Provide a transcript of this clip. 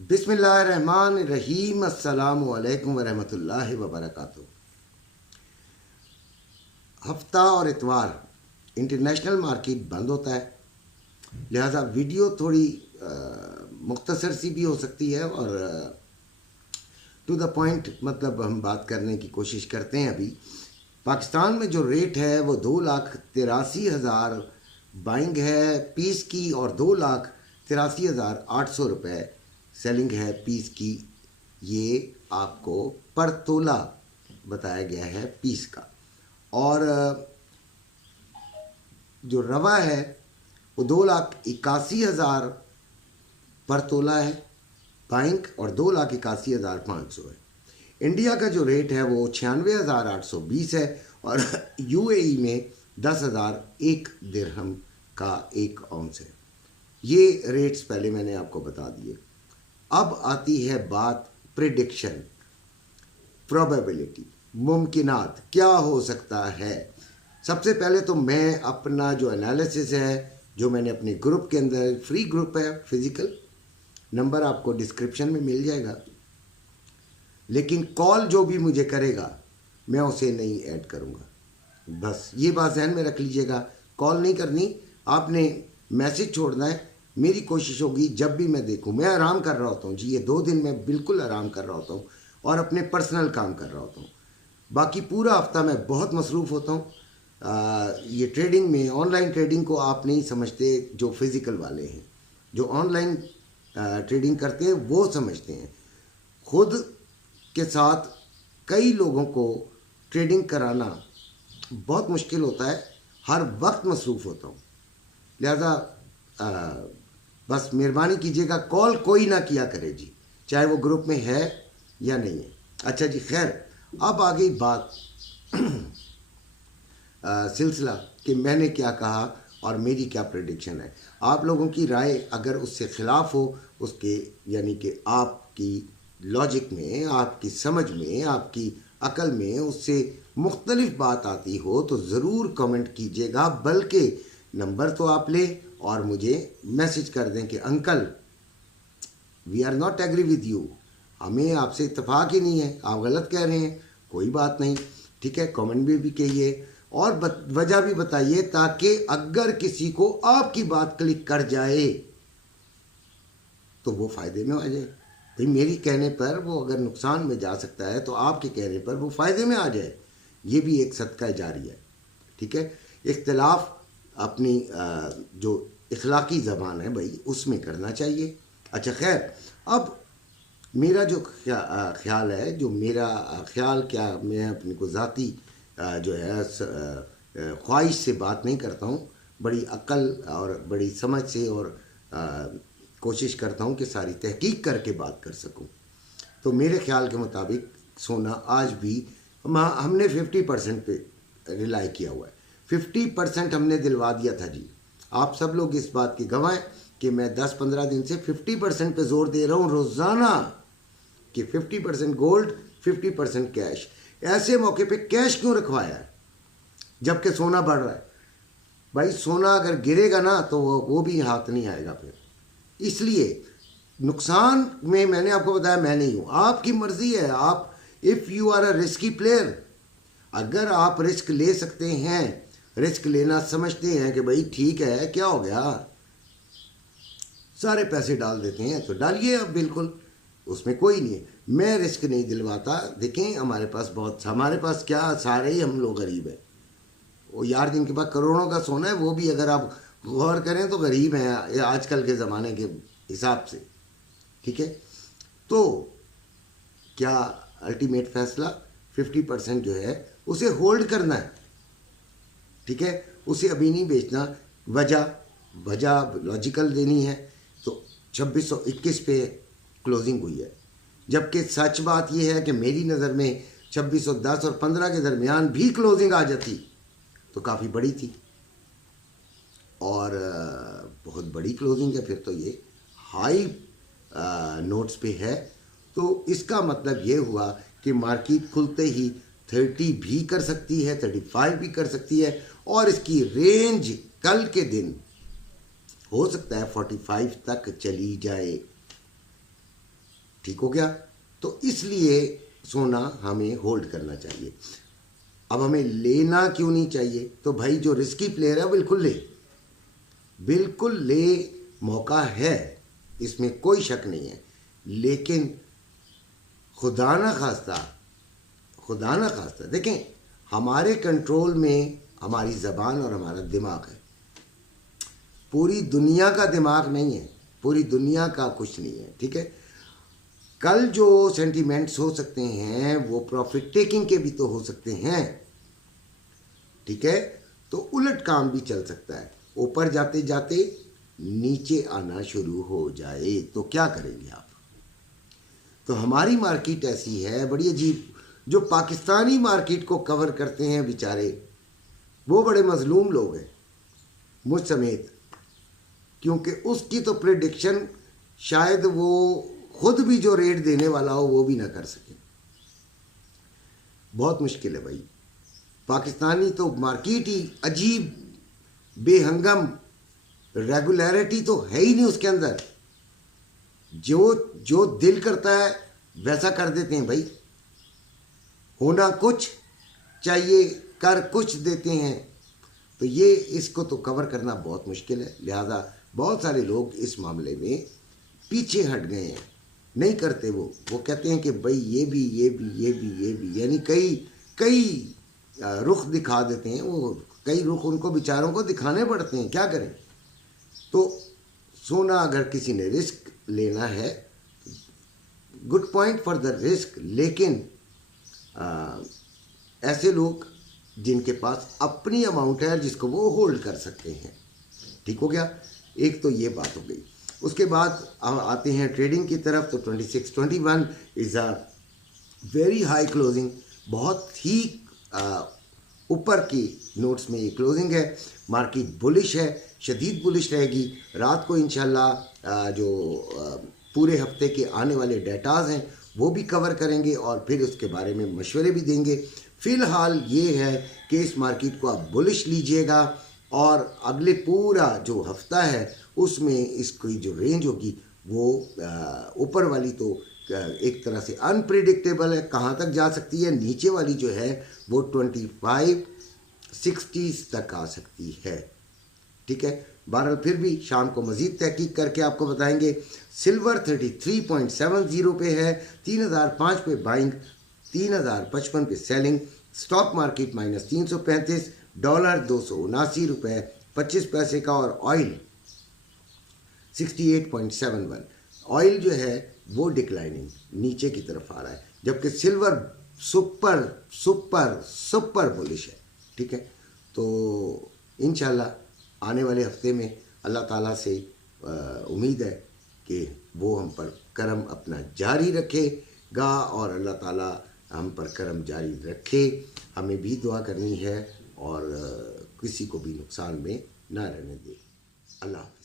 बिस्मिल्लाहिर्रहमानिर्रहीम। अस्सलामु अलैकुम वरहमतुल्लाहि वबरकातुहू। हफ्ता और इतवार इंटरनेशनल मार्केट बंद होता है, लिहाजा वीडियो थोड़ी मुख्तसर सी भी हो सकती है और टू द पॉइंट मतलब हम बात करने की कोशिश करते हैं। अभी पाकिस्तान में जो रेट है वो 2,83,000 बाइंग है पीस की और 2,83,800 रुपये सेलिंग है पीस की। ये आपको पर तोला बताया गया है पीस का। और जो रवा है वो 2,81,000 पर तोला है बाइंग और 2,81,500 है। इंडिया का जो रेट है वो 96,820 है और यूएई में 10,001 दिरहम का 1 औंस है। ये रेट्स पहले मैंने आपको बता दिए। अब आती है बात प्रिडिक्शन, प्रोबेबिलिटी, मुमकिनात, क्या हो सकता है। सबसे पहले तो मैं अपना जो एनालिसिस है, जो मैंने अपने ग्रुप के अंदर, फ्री ग्रुप है फिजिकल, नंबर आपको डिस्क्रिप्शन में मिल जाएगा, लेकिन कॉल जो भी मुझे करेगा मैं उसे नहीं ऐड करूँगा। बस ये बात ध्यान में रख लीजिएगा, कॉल नहीं करनी, आपने मैसेज छोड़ना है। मेरी कोशिश होगी जब भी मैं देखूं, मैं आराम कर रहा होता हूँ जी, ये 2 दिन मैं बिल्कुल आराम कर रहा होता हूँ और अपने पर्सनल काम कर रहा होता हूँ। बाकी पूरा हफ्ता मैं बहुत मसरूफ़ होता हूँ। ये ट्रेडिंग में, ऑनलाइन ट्रेडिंग को आप नहीं समझते, जो फिज़िकल वाले हैं, जो ऑनलाइन ट्रेडिंग करते हैं वो समझते हैं। खुद के साथ कई लोगों को ट्रेडिंग कराना बहुत मुश्किल होता है, हर वक्त मसरूफ़ होता हूँ, लिहाजा बस मेहरबानी कीजिएगा, कॉल कोई ना किया करे जी, चाहे वो ग्रुप में है या नहीं है। अच्छा जी, खैर अब आ गई बात सिलसिला कि मैंने क्या कहा और मेरी क्या प्रेडिक्शन है। आप लोगों की राय अगर उससे ख़िलाफ़ हो, उसके यानी कि आपकी लॉजिक में, आपकी समझ में, आपकी अकल में उससे मुख्तलिफ बात आती हो तो ज़रूर कमेंट कीजिएगा। बल्कि नंबर तो आप लें और मुझे मैसेज कर दें कि uncle we are not agree with you, हमें आपसे इत्तेफाक ही नहीं है, आप गलत कह रहे हैं, कोई बात नहीं, ठीक है, कमेंट में भी कहिए और वजह भी बताइए, ताकि अगर किसी को आपकी बात क्लिक कर जाए तो वो फ़ायदे में आ जाए। भाई मेरी कहने पर वो अगर नुकसान में जा सकता है तो आपके कहने पर वो फ़ायदे में आ जाए, ये भी एक सदका जारी है, ठीक है। इख्तिलाफ अपनी जो इखलाकी ज़बान है भाई उसमें करना चाहिए। अच्छा खैर, अब मेरा जो ख्याल है, जो मेरा ख्याल क्या, मैं अपनी को ज़ाती जो है ख्वाहिश से बात नहीं करता हूँ, बड़ी अक्ल और बड़ी समझ से और कोशिश करता हूँ कि सारी तहकीक करके बात कर सकूँ। तो मेरे ख्याल के मुताबिक सोना आज भी हमने 50% पे रिलाई किया हुआ है। 50% हमने दिलवा दिया था जी। आप सब लोग इस बात की गवाह हैं कि मैं 10-15 दिन से 50% पे जोर दे रहा हूँ रोज़ाना कि 50% गोल्ड, 50% कैश। ऐसे मौके पे कैश क्यों रखवाया है जबकि सोना बढ़ रहा है? भाई सोना अगर गिरेगा ना तो वो भी हाथ नहीं आएगा फिर। इसलिए नुकसान में मैंने आपको बताया मैं नहीं हूँ, आपकी मर्जी है। आप if you are a risky player, अगर आप रिस्क ले सकते हैं, रिस्क लेना समझते हैं कि भाई ठीक है क्या हो गया, सारे पैसे डाल देते हैं तो डालिए, अब बिल्कुल उसमें कोई नहीं है। मैं रिस्क नहीं दिलवाता। देखें हमारे पास बहुत, हमारे पास क्या, सारे ही हम लोग गरीब हैं। वो यार जिनके पास करोड़ों का सोना है वो भी अगर आप गौर करें तो गरीब हैं आजकल के ज़माने के हिसाब से, ठीक है। तो क्या अल्टीमेट फैसला 50% जो है उसे होल्ड करना है, ठीक है, उसे अभी नहीं बेचना। वजह लॉजिकल देनी है तो 2621 पे क्लोजिंग हुई है, जबकि सच बात यह है कि मेरी नज़र में 2610 और 15 के दरमियान भी क्लोजिंग आ जाती तो काफ़ी बड़ी थी और बहुत बड़ी क्लोजिंग है, फिर तो ये हाई नोट्स पे है। तो इसका मतलब ये हुआ कि मार्केट खुलते ही 30 भी कर सकती है, 35 भी कर सकती है और इसकी रेंज कल के दिन हो सकता है 45 तक चली जाए। ठीक हो गया। तो इसलिए सोना हमें होल्ड करना चाहिए। अब हमें लेना क्यों नहीं चाहिए? तो भाई जो रिस्की प्लेयर है बिल्कुल ले, बिल्कुल ले, मौका है, इसमें कोई शक नहीं है। लेकिन खुदा ना खास्ता देखें, हमारे कंट्रोल में हमारी ज़बान और हमारा दिमाग है। पूरी दुनिया का दिमाग नहीं है, पूरी दुनिया का कुछ नहीं है, ठीक है। कल जो सेंटीमेंट्स हो सकते हैं वो प्रॉफिट टेकिंग के भी तो हो सकते हैं, ठीक है। तो उलट काम भी चल सकता है, ऊपर जाते जाते नीचे आना शुरू हो जाए, तो क्या करेंगे आप? तो हमारी मार्केट ऐसी है बड़ी अजीब, जो पाकिस्तानी मार्केट को कवर करते हैं बेचारे, वो बड़े मजलूम लोग हैं, मुझ समेत, क्योंकि उसकी तो प्रेडिक्शन शायद वो खुद भी जो रेट देने वाला हो वो भी ना कर सके। बहुत मुश्किल है भाई। पाकिस्तानी तो मार्केट ही अजीब, बेहंगम, रेगुलरिटी तो है ही नहीं उसके अंदर। जो दिल करता है वैसा कर देते हैं भाई। होना कुछ चाहिए, कर कुछ देते हैं। तो ये इसको तो कवर करना बहुत मुश्किल है। लिहाजा बहुत सारे लोग इस मामले में पीछे हट गए हैं, नहीं करते। वो कहते हैं कि भाई ये भी, यानी कई रुख दिखा देते हैं। वो कई रुख उनको बेचारों को दिखाने पड़ते हैं, क्या करें। तो सोना अगर किसी ने रिस्क लेना है, good point for the risk, लेकिन ऐसे लोग जिनके पास अपनी अमाउंट है जिसको वो होल्ड कर सकते हैं, ठीक हो गया। एक तो ये बात हो गई। उसके बाद आते हैं ट्रेडिंग की तरफ। तो 2621 is a very high closing, बहुत ही ऊपर की नोट्स में ये क्लोजिंग है। मार्केट बुलिश है, शदीद बुलिश रहेगी। रात को इंशाल्लाह जो पूरे हफ्ते के आने वाले डेटाज हैं वो भी कवर करेंगे और फिर उसके बारे में मशवरे भी देंगे। फ़िलहाल ये है कि इस मार्केट को आप बुलिश लीजिएगा और अगले पूरा जो हफ्ता है उसमें इसकी जो रेंज होगी वो ऊपर वाली तो एक तरह से अनप्रिडिक्टेबल है, कहाँ तक जा सकती है। नीचे वाली जो है वो 2560 तक आ सकती है, ठीक है। बहरहाल फिर भी शाम को मज़ीद तहकीक करके आपको बताएंगे। सिल्वर 33.70 पे है, 3005 पे बाइंग, 3055 पे सेलिंग। स्टॉक मार्केट -335, डॉलर 279 रुपये 25 पैसे का, और ऑयल 68.71। ऑयल जो है वो डिक्लाइनिंग, नीचे की तरफ आ रहा है, जबकि silver super super super bullish है, ठीक है। तो इंशाल्लाह आने वाले हफ्ते में अल्लाह ताला से उम्मीद है कि वो हम पर करम अपना जारी रखेगा और अल्लाह ताला हम पर करम जारी रखे। हमें भी दुआ करनी है और किसी को भी नुकसान में ना रहने दे। अल्लाह हाफ़िज़।